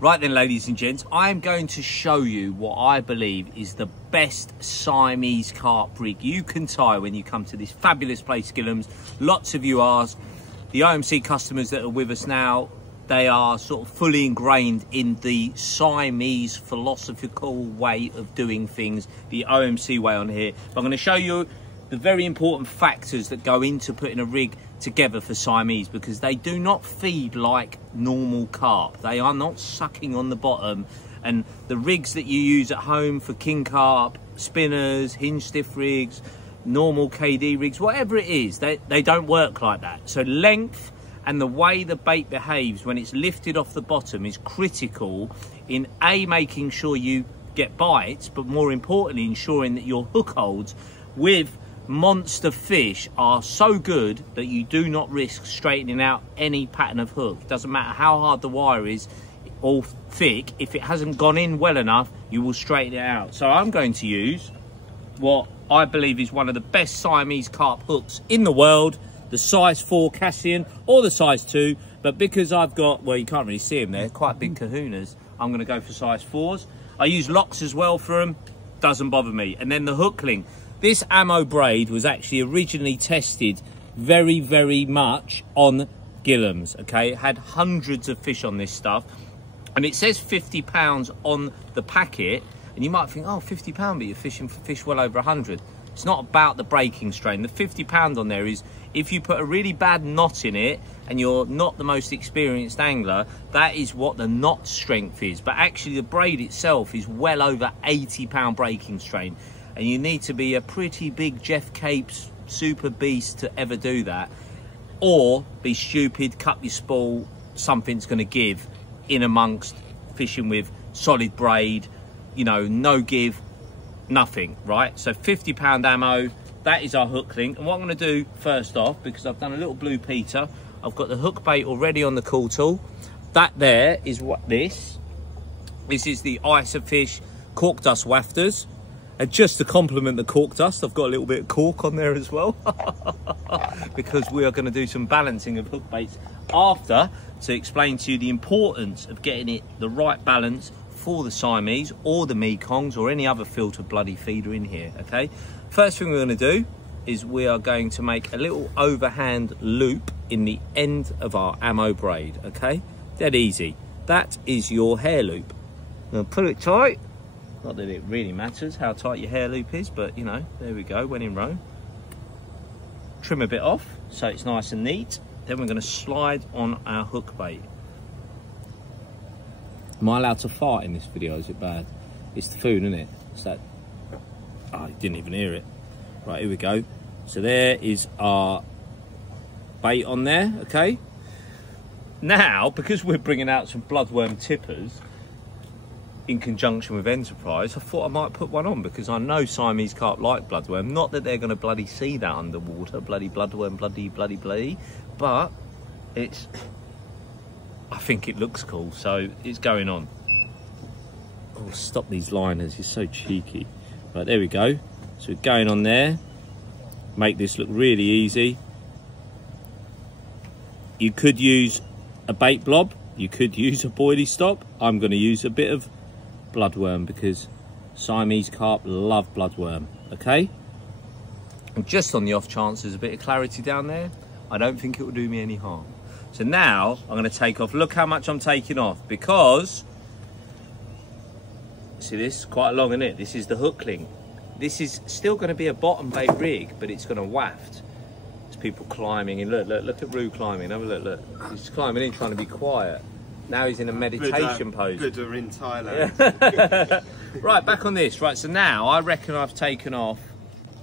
Right then, ladies and gents, I am going to show you what I believe is the best Siamese carp rig you can tie when you come to this fabulous place, Gillhams. Lots of you ask. The OMC customers that are with us now, they are sort of fully ingrained in the Siamese philosophical way of doing things, the OMC way on here. But I'm going to show you the very important factors that go into putting a rig together for Siamese, because they do not feed like normal carp. They are not sucking on the bottom, and the rigs that you use at home for king carp, spinners, hinge stiff rigs, normal KD rigs, whatever it is, they don't work like that. So length and the way the bait behaves when it's lifted off the bottom is critical in making sure you get bites, but more importantly ensuring that your hook holds with monster fish are so good that you do not risk straightening out any pattern of hook. It doesn't matter how hard the wire is or thick, if it hasn't gone in well enough, you will straighten it out. So I'm going to use what I believe is one of the best Siamese carp hooks in the world, the size 4 Cassian or the size 2, but because I've got, well, you can't really see them, they're quite big kahunas, I'm going to go for size 4s. I use locks as well for them, doesn't bother me. And then the hook link. This ammo braid was actually originally tested very, very much on Gillhams, okay? It had hundreds of fish on this stuff, and it says 50 pounds on the packet, and you might think, oh, 50 pound, but you're fishing for fish well over 100. It's not about the breaking strain. The 50 pound on there is if you put a really bad knot in it and you're not the most experienced angler, that is what the knot strength is. But actually the braid itself is well over 80 pound breaking strain. And you need to be a pretty big Jeff Capes super beast to ever do that. Or be stupid, cut your spool, something's going to give in amongst fishing with solid braid, you know, no give, nothing, right? So 50 pound ammo, that is our hook link. And what I'm going to do first off, because I've done a little Blue Peter, I've got the hook bait already on the cool tool. That there is what this is the Isofish cork dust wafters. And just to complement the cork dust, I've got a little bit of cork on there as well, because we are going to do some balancing of hook baits after, to explain to you the importance of getting it the right balance for the Siamese or the Mekongs or any other filter bloody feeder in here, okay? First thing we're going to do is we are going to make a little overhand loop in the end of our ammo braid, okay? Dead easy. That is your hair loop. Now pull it tight. Not that it really matters how tight your hair loop is, but you know, there we go, when in Rome. Trim a bit off so it's nice and neat. Then we're going to slide on our hook bait. Am I allowed to fart in this video? Is it bad? It's the food, isn't it? It's that. Oh, you didn't even hear it. Right, here we go. So there is our bait on there, okay? Now, because we're bringing out some bloodworm tippers in conjunction with Enterprise, I thought I might put one on, because I know Siamese carp like bloodworm. Not that they're going to bloody see that underwater, bloody bloodworm, bloody, but it's, I think it looks cool, so it's going on. Oh, stop these liners, you're so cheeky. Right, there we go. So we're going on there. Make this look really easy. You could use a bait blob, you could use a boilie stop. I'm going to use a bit of bloodworm because Siamese carp love bloodworm, okay? And just on the off chance there's a bit of clarity down there, I don't think it will do me any harm. So now I'm going to take off. Look how much I'm taking off, because see this, quite long, isn't it? This is the hook link. This is still going to be a bottom bait rig, but it's going to waft. There's people climbing in. Look at Roo climbing. Have a look. He's climbing in trying to be quiet. Now he's in a meditation pose. Good in Thailand. Right, back on this. Right, so now I reckon I've taken off,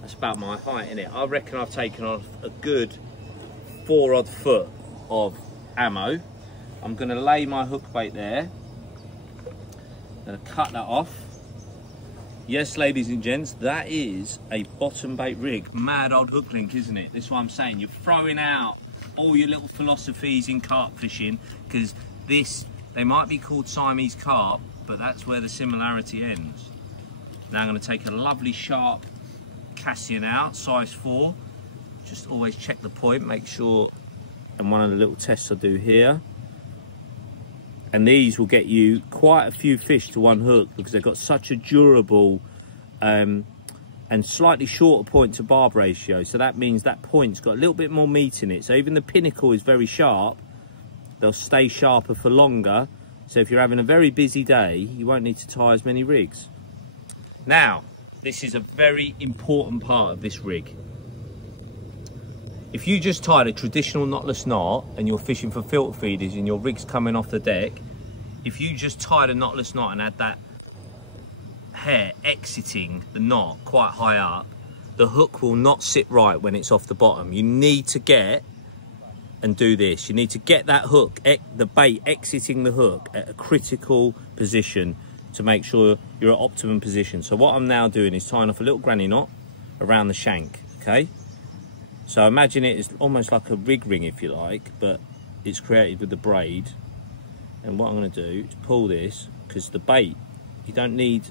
that's about my height, isn't it? I reckon I've taken off a good 4 odd foot of ammo. I'm going to lay my hook bait there. I'm going to cut that off. Yes, ladies and gents, that is a bottom bait rig. Mad old hook link, isn't it? That's what I'm saying. You're throwing out all your little philosophies in carp fishing, because this, they might be called Siamese carp, but that's where the similarity ends. Now I'm going to take a lovely sharp Cassian out, size 4. Just always check the point, make sure, and one of the little tests I do here, And these will get you quite a few fish to one hook because they've got such a durable and slightly shorter point to barb ratio. So that means that point's got a little bit more meat in it. So even the pinnacle is very sharp. They'll stay sharper for longer. So if you're having a very busy day, you won't need to tie as many rigs. Now, this is a very important part of this rig. If you just tied a traditional knotless knot and you're fishing for filter feeders and your rig's coming off the deck, if you just tied a knotless knot and had that hair exiting the knot quite high up, the hook will not sit right when it's off the bottom. You need to get and do this. You need to get that hook, the bait exiting the hook at a critical position to make sure you're at optimum position. So what I'm now doing is tying off a little granny knot around the shank, okay? So imagine it is almost like a rig ring, if you like, but it's created with the braid. And what I'm going to do is pull this, because the bait, you don't need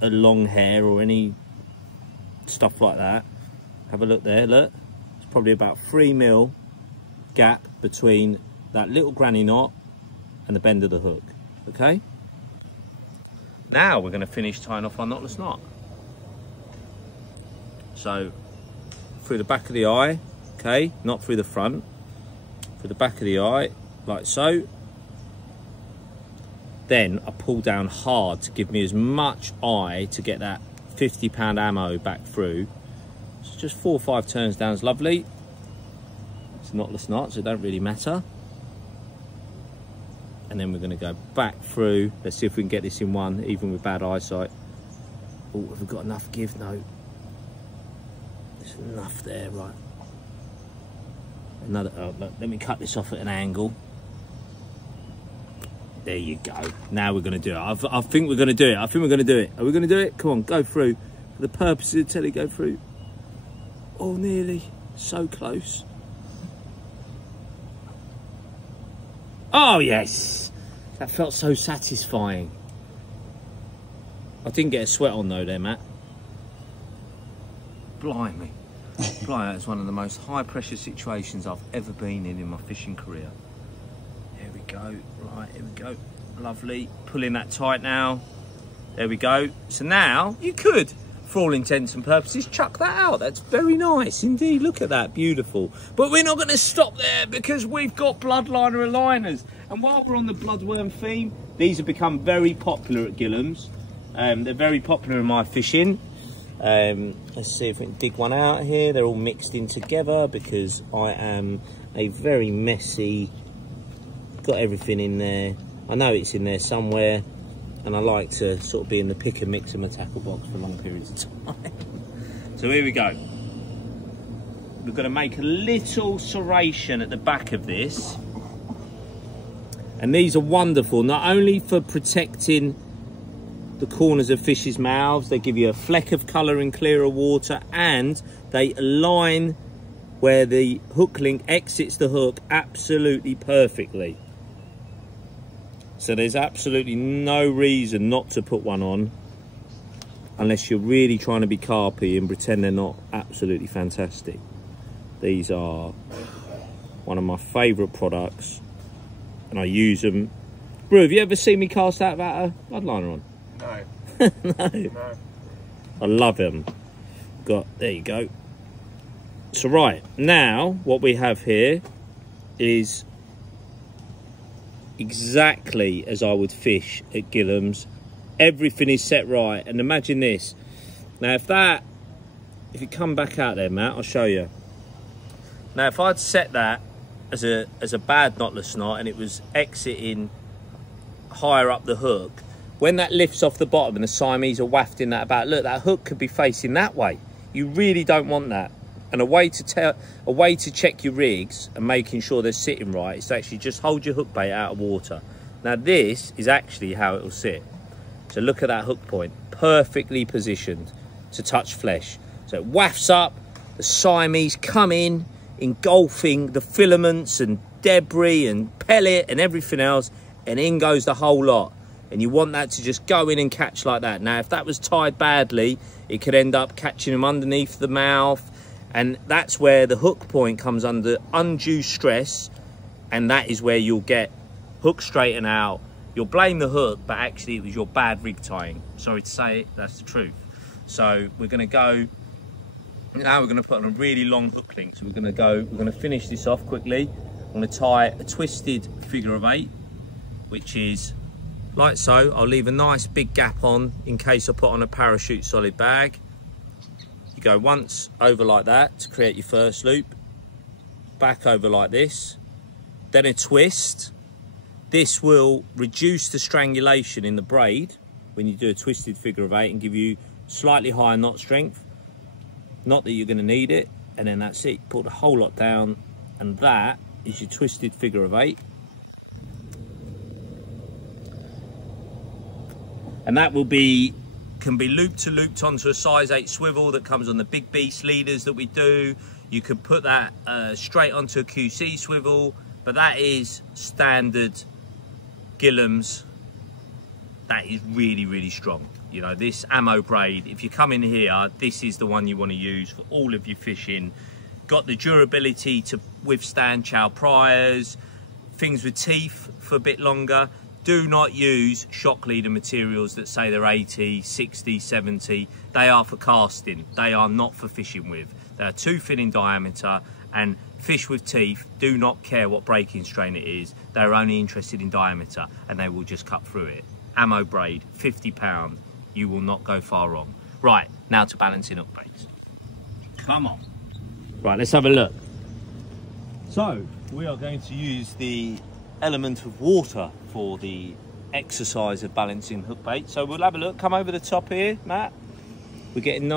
a long hair or any stuff like that. Have a look there, look. It's probably about 3mm gap between that little granny knot and the bend of the hook, okay? Now we're going to finish tying off our knotless knot. So through the back of the eye, okay, not through the front, through the back of the eye, like so. Then I pull down hard to give me as much eye to get that 50-pound ammo back through. So just 4 or 5 turns down is lovely. It's a knotless knot, so it don't really matter. And then we're going to go back through. Let's see if we can get this in one, even with bad eyesight. Oh, have we got enough give? No. There's enough there, right. Another, oh, look, let me cut this off at an angle. There you go. Now we're going to do it. I think we're going to do it. I think we're going to do it. Are we going to do it? Come on, go through. For the purposes of telly, go through. Oh, nearly. So close. Oh, yes. That felt so satisfying. I didn't get a sweat on though there, Matt. Blimey. Blimey, that's one of the most high pressure situations I've ever been in my fishing career. Here we go. Right, here we go. Lovely. Pulling that tight now. There we go. So now you could, for all intents and purposes, chuck that out. That's very nice indeed. Look at that. Beautiful. But we're not going to stop there because we've got bloodliner aligners. And while we're on the bloodworm theme, these have become very popular at Gillhams. They're very popular in my fishing. Let's see if we can dig one out here. They're all mixed in together because I am a very messy, got everything in there. I know it's in there somewhere, and I like to sort of be in the pick and mix of my tackle box for long periods of time. So here we go. We're going to make a little serration at the back of this. And these are wonderful, not only for protecting the corners of fish's mouths, they give you a fleck of colour in clearer water, and they align where the hook link exits the hook absolutely perfectly. So there's absolutely no reason not to put one on unless you're really trying to be carpy and pretend they're not absolutely fantastic. These are one of my favourite products, and I use them. Bro, have you ever seen me cast out without a bloodliner on? No. No. No. I love them. There you go. So right, now what we have here is exactly as I would fish at Gillhams. Everything is set right, and imagine this. Now if you come back out there, Matt, I'll show you. Now if I'd set that as a bad knotless knot and it was exiting higher up the hook, when that lifts off the bottom and the Siamese are wafting that about, look, that hook could be facing that way. You really don't want that. And a way to check your rigs and making sure they're sitting right is to actually just hold your hook bait out of water. Now this is actually how it will sit. So look at that hook point, perfectly positioned to touch flesh. So it wafts up, the Siamese come in, engulfing the filaments and debris and pellet and everything else, and in goes the whole lot. And you want that to just go in and catch like that. Now if that was tied badly, it could end up catching them underneath the mouth, and that's where the hook point comes under undue stress, and that is where you'll get hook straighten out. You'll blame the hook, but actually it was your bad rig tying. Sorry to say it, that's the truth. So we're gonna go, now we're gonna put on a really long hook link. So we're gonna finish this off quickly. I'm gonna tie a twisted figure of 8, which is like so. I'll leave a nice big gap on in case I put on a parachute solid bag. You go once over like that to create your first loop, back over like this, then a twist. This will reduce the strangulation in the braid when you do a twisted figure of 8 and give you slightly higher knot strength. Not that you're going to need it. And then that's it. Pull the whole lot down, and that is your twisted figure of 8. And that will be, can be looped to looped onto a size 8 swivel that comes on the big beast leaders that we do. You could put that straight onto a QC swivel, but that is standard Gillhams. That is really, really strong. You know, this ammo braid, if you come in here, this is the one you want to use for all of your fishing. Got the durability to withstand chow priors, things with teeth for a bit longer. Do not use shock leader materials that say they're 80, 60, 70. They are for casting. They are not for fishing with. They are too thin in diameter, and fish with teeth do not care what breaking strain it is. They're only interested in diameter, and they will just cut through it. Ammo braid, 50 pound. You will not go far wrong. Right, now to balancing up baits. Come on. Right, let's have a look. So, we are going to use the element of water for the exercise of balancing hook bait. So we'll have a look. Come over the top here, Matt. We're getting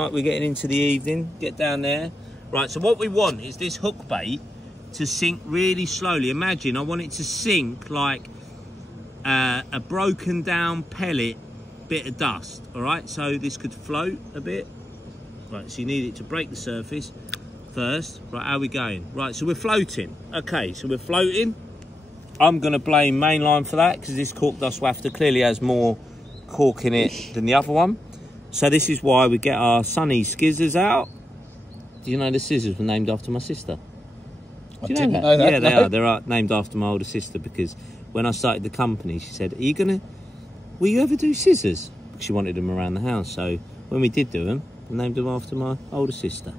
into the evening. Get down there. Right, so what we want is this hook bait to sink really slowly. Imagine I want it to sink like a broken down pellet bit of dust. All right, so this could float a bit. Right, so you need it to break the surface first. Right, how are we going? Right, so we're floating. Okay, so we're floating. I'm going to blame mainline for that because this cork dust wafter clearly has more cork in it than the other one. So this is why we get our Sunny skizzers out. Do you know the scissors were named after my sister? Do you know that? Yeah, they are. They're named after my older sister because when I started the company, she said, will you ever do scissors? Because she wanted them around the house. So when we did do them, I named them after my older sister.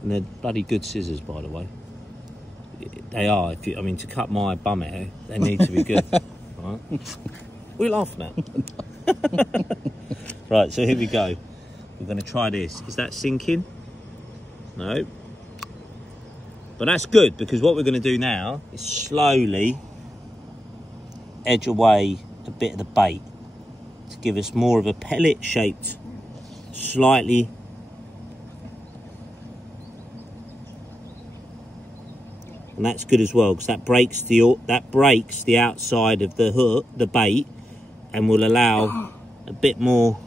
And they're bloody good scissors, by the way. They are. I mean, to cut my bum hair, they need to be good. Right? We laugh now. Right, so here we go. We're going to try this. Is that sinking? No. But that's good because what we're going to do now is slowly edge away a bit of the bait to give us more of a pellet shaped, slightly and that's good as well because that breaks the outside of the hook, the bait, and will allow a bit more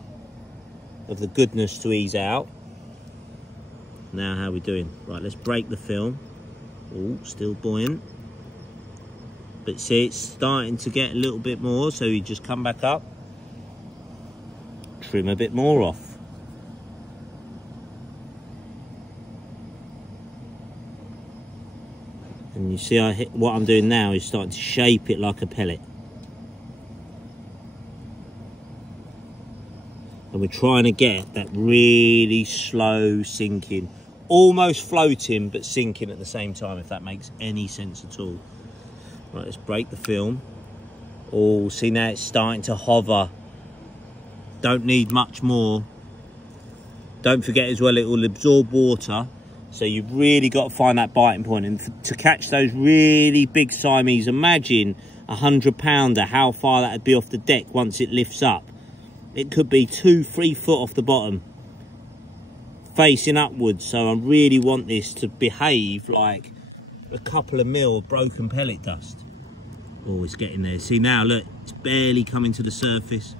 of the goodness to ease out. Now how are we doing? Right, let's break the film. Oh, still buoyant. But see, it's starting to get a little bit more, so you just come back up, trim a bit more off. And you see what I'm doing now is starting to shape it like a pellet. And we're trying to get that really slow sinking, almost floating but sinking at the same time, if that makes any sense at all. Right, let's break the film. Oh, see now it's starting to hover. Don't need much more. Don't forget as well, it will absorb water. So you've really got to find that biting point. And to catch those really big Siamese, imagine a 100-pounder, how far that would be off the deck once it lifts up. It could be 2-3 foot off the bottom, facing upwards. So I really want this to behave like a couple of mil of broken pellet dust. Oh, it's getting there. See now, look, it's barely coming to the surface.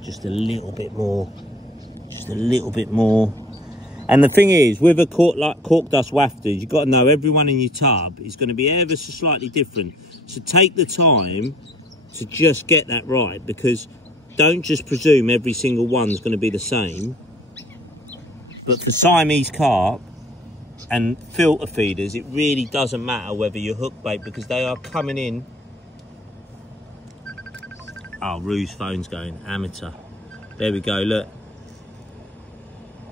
Just a little bit more. Just a little bit more. And the thing is, with a cork dust wafters, you've got to know everyone in your tub is going to be ever so slightly different. So take the time to just get that right, because don't just presume every single one's going to be the same. But for Siamese carp, and filter feeders, it really doesn't matter whether you're hook bait, because they are coming in. Oh, Rue's phone's going, amateur. There we go, look.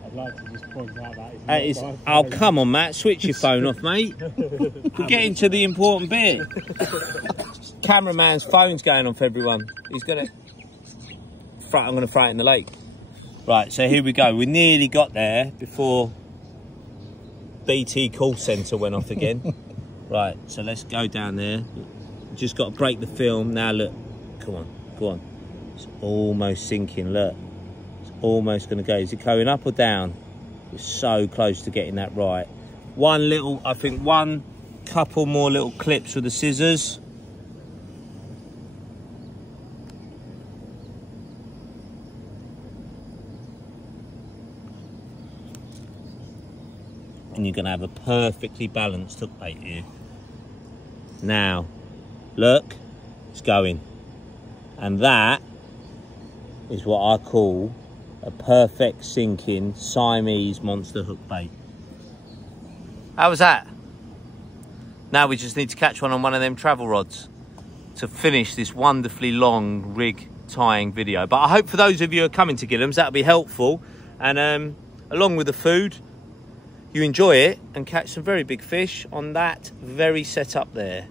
I'd like to just point out that Is, oh, come on, Matt, switch your phone off, mate. We're getting to the important bit. Cameraman's phone's going off, everyone. He's gonna, I'm gonna throw it in the lake. Right, so here we go. We nearly got there before BT call centre went off again. Right, so let's go down there. Just got to break the film. Now look, come on, go on. It's almost sinking, look. It's almost going to go. Is it going up or down? We're so close to getting that right. One little, I think one couple more little clips with the scissors. And you're going to have a perfectly balanced hook bait here. Now, look, it's going. And that is what I call a perfect sinking Siamese monster hook bait. How was that? Now we just need to catch one on one of them travel rods to finish this wonderfully long rig tying video. But I hope for those of you who are coming to Gillhams, that'll be helpful. And along with the food, you enjoy it and catch some very big fish on that very setup there.